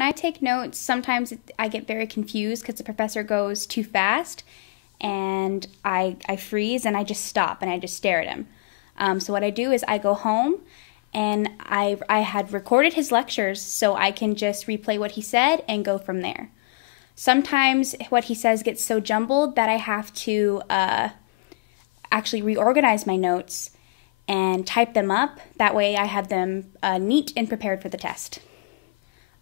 When I take notes, sometimes I get very confused because the professor goes too fast, and I freeze and I just stop and I just stare at him. So what I do is I go home and I had recorded his lectures so I can just replay what he said and go from there. Sometimes what he says gets so jumbled that I have to actually reorganize my notes and type them up. That way I have them neat and prepared for the test.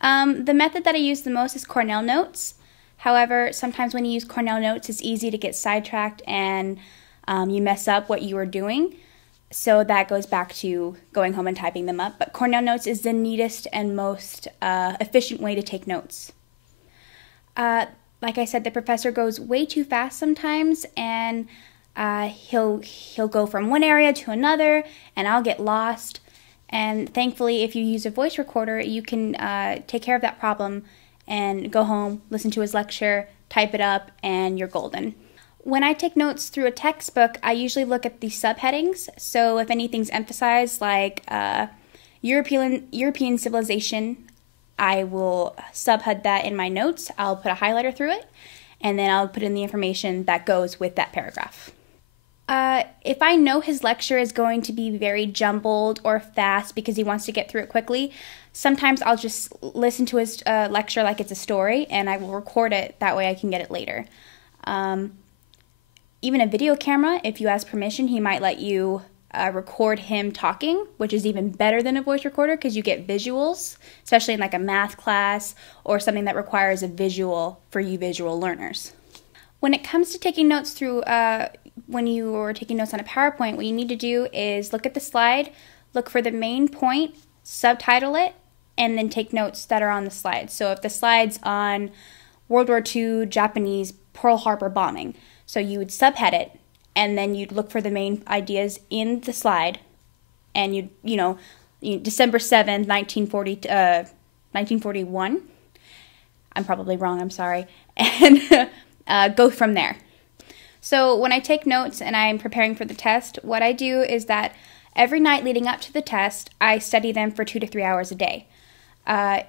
The method that I use the most is Cornell Notes. However, sometimes when you use Cornell Notes, it's easy to get sidetracked and you mess up what you were doing. So that goes back to going home and typing them up. But Cornell Notes is the neatest and most efficient way to take notes. Like I said, the professor goes way too fast sometimes, and he'll go from one area to another, and I'll get lost. And thankfully, if you use a voice recorder, you can take care of that problem and go home, listen to his lecture, type it up, and you're golden. When I take notes through a textbook, I usually look at the subheadings. So if anything's emphasized, like European civilization, I will subhead that in my notes. I'll put a highlighter through it, and then I'll put in the information that goes with that paragraph. If I know his lecture is going to be very jumbled or fast because he wants to get through it quickly, sometimes I'll just listen to his lecture like it's a story, and I will record it. That way I can get it later. Even a video camera, if you ask permission, he might let you record him talking, which is even better than a voice recorder because you get visuals, especially in like a math class or something that requires a visual for you visual learners. When it comes to taking notes through, when you are taking notes on a PowerPoint, what you need to do is look at the slide, look for the main point, subtitle it, and then take notes that are on the slide. So if the slide's on World War II Japanese Pearl Harbor bombing, so you would subhead it, and then you'd look for the main ideas in the slide, and December 7th, 1941. I'm probably wrong, I'm sorry. And go from there. So when I take notes and I'm preparing for the test, what I do is that every night leading up to the test, I study them for 2 to 3 hours a day.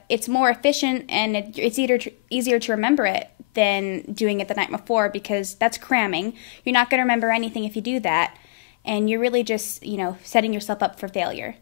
It's more efficient and it's easier to remember it than doing it the night before because that's cramming. You're not going to remember anything if you do that, and you're really just, setting yourself up for failure.